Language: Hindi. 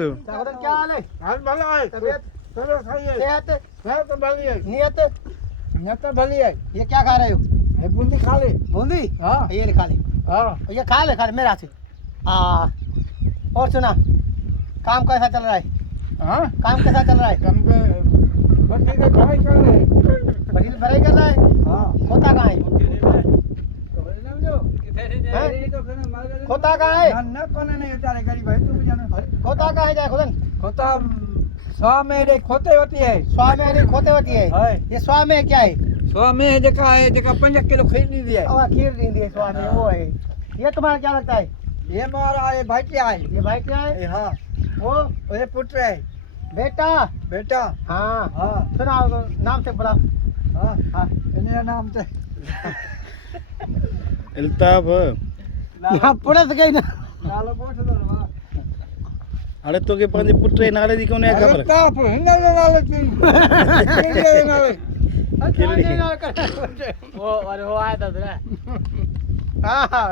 सागर क्या हाल है? हाल भला है। तबीयत चलो खाइए। सेहत सेहत तो भली है। नियत नियत तो भली है। ये क्या खा रहे हो? ये बूंदी खा ले। बूंदी? हाँ ये ले खा ले। हाँ। ये खा ले मेरा से। और सुना, काम कैसा चल रहा है? हाँ काम कैसा चल रहा है? कम पे बच्चे के पढ़ाई कर रहे। बड़ी भराई कर रहा है। हाँ खोता कहाँ है? खोता कहाँ है? ना कोने नहीं बेचारे गरीब है तू भी जाना। खोता कहाँ है जाए खुदन? खोता सौ में एक खोते होती है। स्वाद में नहीं खोते होती है। है। ये स्वाद में क्या है? सौ में जगह है जगह 5 किलो खरीद ली है। और खीर दी है स्वाद में, वो है। ये तुम्हारा क्या लगता है? ये हमारा ये भाई क्या है? ये भाई क्या है? ये हाँ वो ये पुत्र है। बेटा। बेटा हाँ हाँ सुनाओ तो, नाम से बुला। हाँ हाँ इन्हें नाम से अल्ताफ यहाँ पुलिस गई ना। नालो पोछ दो ना। अरे तो के पंजे पुट्रे नाले दी कोने खबर अल्ताफ हिंदल नाले थी। हिंदल नाले। वो अरे वो आया था हाँ।